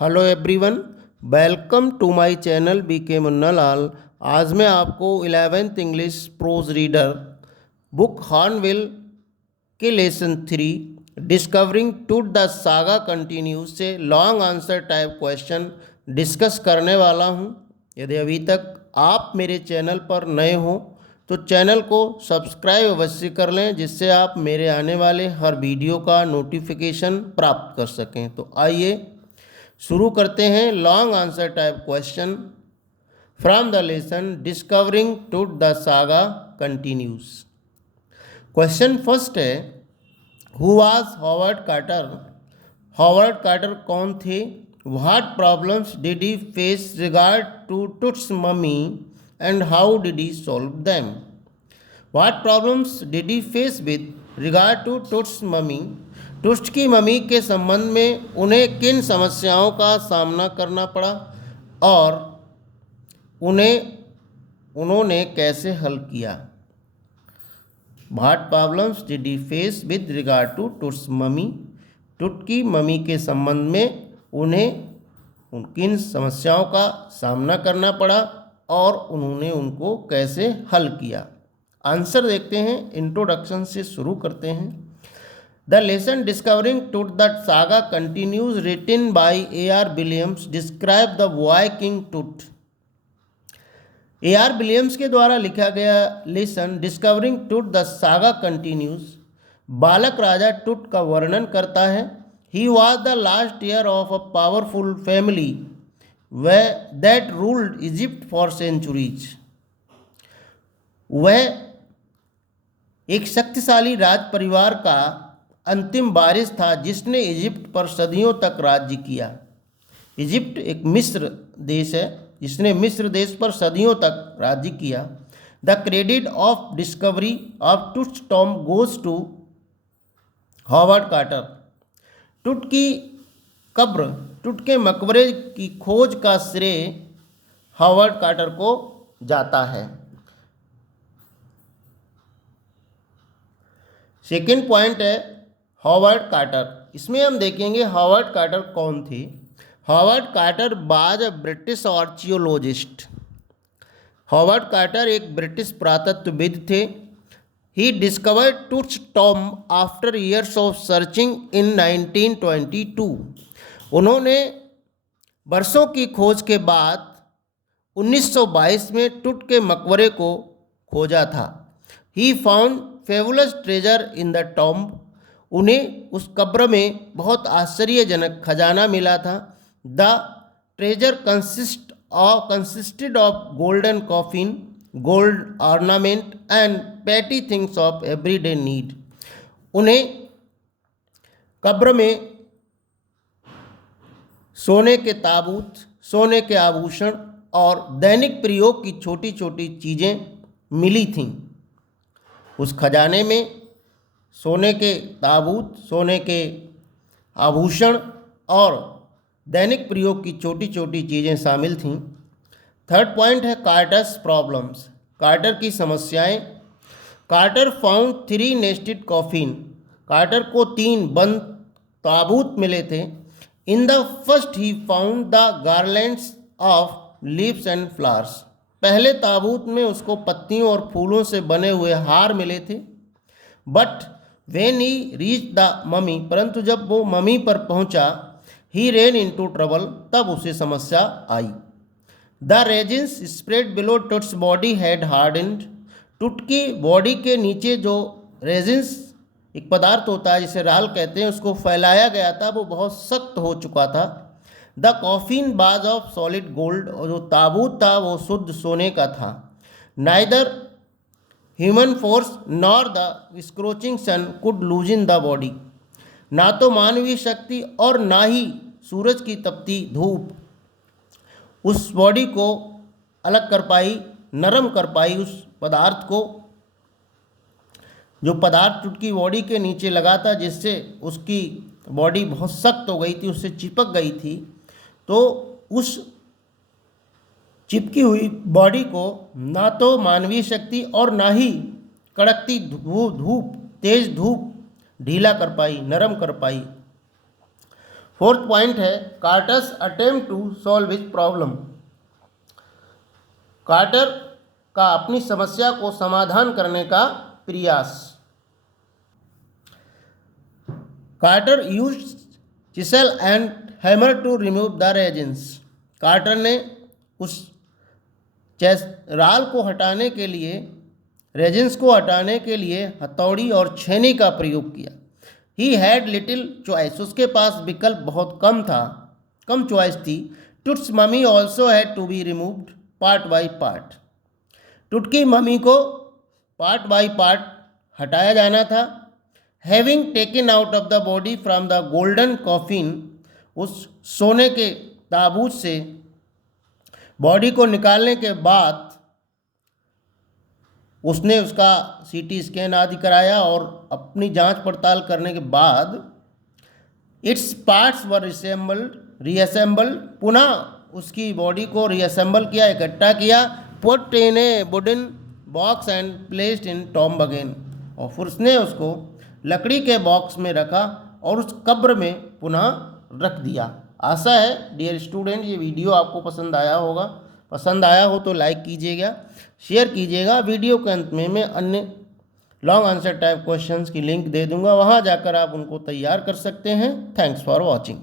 Hello everyone, welcome to my channel BK Munnalal. आज मैं आपको 11th English prose reader book Hornbill के lesson 3 discovering Tut the saga continues से long answer type question discuss करने वाला हूं। यदि अभी तक आप मेरे चैनल पर नए हो तो चैनल को सब्सक्राइब अवश्य कर लें, जिससे आप मेरे आने वाले हर वीडियो का नोटिफिकेशन प्राप्त कर सकें। तो आइए शुरू करते हैं long answer type question from the lesson discovering Tut the saga continues. Question first है, who was Howard Carter? Howard Carter कौन थे? What problems did he face regard to Tut's mummy and how did he solve them? What problems did he face with regard to Tut's mummy? Tut की mummy के संबंध में उन्हें किन समस्याओं का सामना करना पड़ा और उन्होंने कैसे हल किया? What problems did he face with regard to Tut's mummy? Tut की मम्मी के संबंध में उन्हें किन समस्याओं का सामना करना पड़ा और उन्होंने उनको कैसे हल किया? आंसर देखते हैं, इंट्रोडक्शन से शुरू करते हैं। The lesson Discovering Tooth the Saga continues, written by A.R. Williams, describe the boy king tooth. A.R. Williams के द्वारा लिखा गया lesson discovering Tut the saga continues बालक राजा टूथ का वर्णन करता है। He was the last heir of a powerful family that ruled Egypt for centuries. वह एक शक्तिशाली राज परिवार का अंतिम वारिस था जिसने इजिप्ट पर सदियों तक राज्य किया। इजिप्ट एक मिस्र देश है जिसने मिस्र देश पर सदियों तक राज्य किया। The credit of discovery of Tut tomb goes to Howard Carter. Tut के मकबरे की खोज का श्रेय हॉवर्ड कार्टर को जाता है। सेकेंड पॉइंट है हॉवर्ड कार्टर। इसमें हम देखेंगे हॉवर्ड कार्टर कौन थे। Howard Carter was a British archaeologist. Howard Carter एक ब्रिटिश पुरातत्वविद थे। He discovered Tut tomb after years of searching in 1922। उन्होंने वर्षों की खोज के बाद 1922 में टूथ के मकबरे को खोजा था। He found fabulous treasure in the tomb. उन्हें उस कब्र में बहुत आश्चर्यजनक खजाना मिला था। The treasure consisted of golden coffin, gold ornament and petty things of everyday need. उन्हें कब्र में सोने के ताबूत, सोने के आभूषण और दैनिक प्रयोग की छोटी छोटी चीज़ें मिली थीं। उस खजाने में सोने के ताबूत, सोने के आभूषण और दैनिक प्रयोग की छोटी छोटी चीज़ें शामिल थीं। थर्ड पॉइंट है कार्टर्स प्रॉब्लम्स। कार्टर की समस्याएं। Carter found 3 nested coffin. Carter को 3 बंद ताबूत मिले थे। In the first he found the garlands of leaves and flowers. पहले ताबूत में उसको पत्तियों और फूलों से बने हुए हार मिले थे। But when he reach the mummy, परंतु जब वो मम्मी पर पहुंचा, ही रेन इनटू ट्रबल, तब उसे समस्या आई। The resins spread below Tut's body had hardened. Tut की बॉडी के नीचे जो रेजिन्स एक पदार्थ होता है जिसे राल कहते हैं, उसको फैलाया गया था, वो बहुत सख्त हो चुका था। The coffin was of solid gold, और जो ताबूत था वो शुद्ध सोने का था। Neither human force nor the scorching sun could loosen the body. ना तो मानवीय शक्ति और ना ही सूरज की तपती धूप उस बॉडी को अलग कर पाई, नरम कर पाई उस पदार्थ को, जो पदार्थ टूथ की बॉडी के नीचे लगा था, जिससे उसकी बॉडी बहुत सख्त हो गई थी, उससे चिपक गई थी। तो उस चिपकी हुई बॉडी को ना तो मानवीय शक्ति और ना ही कड़कती धूप, तेज धूप ढीला कर पाई, नरम कर पाई। फोर्थ पॉइंट है Carter's attempt to solve his problem. Carter का अपनी समस्या को समाधान करने का प्रयास। Carter used chisel and hammer to remove the resins. Carter ने उस राल को हटाने के लिए, रेजिन्स को हटाने के लिए हथौड़ी और छेनी का प्रयोग किया। ही हैड लिटिल चॉइस, उसके पास विकल्प बहुत कम चॉइस थी। Tut's mummy also had to be removed part by part. Tut की मम्मी को पार्ट बाई पार्ट हटाया जाना था। Having taken out of the body from the golden coffin, उस सोने के ताबूत से बॉडी को निकालने के बाद उसने उसका सीटी स्कैन आदि कराया और अपनी जांच पड़ताल करने के बाद इट्स पार्ट्स वर रीअसेंबल, पुनः उसकी बॉडी को रीअसेंबल किया, इकट्ठा किया। Put in A wooden box and placed in tomb again, और फिर उसने उसको लकड़ी के बॉक्स में रखा और उस कब्र में पुनः रख दिया। आशा है डियर स्टूडेंट ये वीडियो आपको पसंद आया होगा। पसंद आया हो तो लाइक कीजिएगा, शेयर कीजिएगा। वीडियो के अंत में मैं अन्य लॉन्ग आंसर टाइप क्वेश्चंस की लिंक दे दूंगा, वहां जाकर आप उनको तैयार कर सकते हैं। Thanks for watching.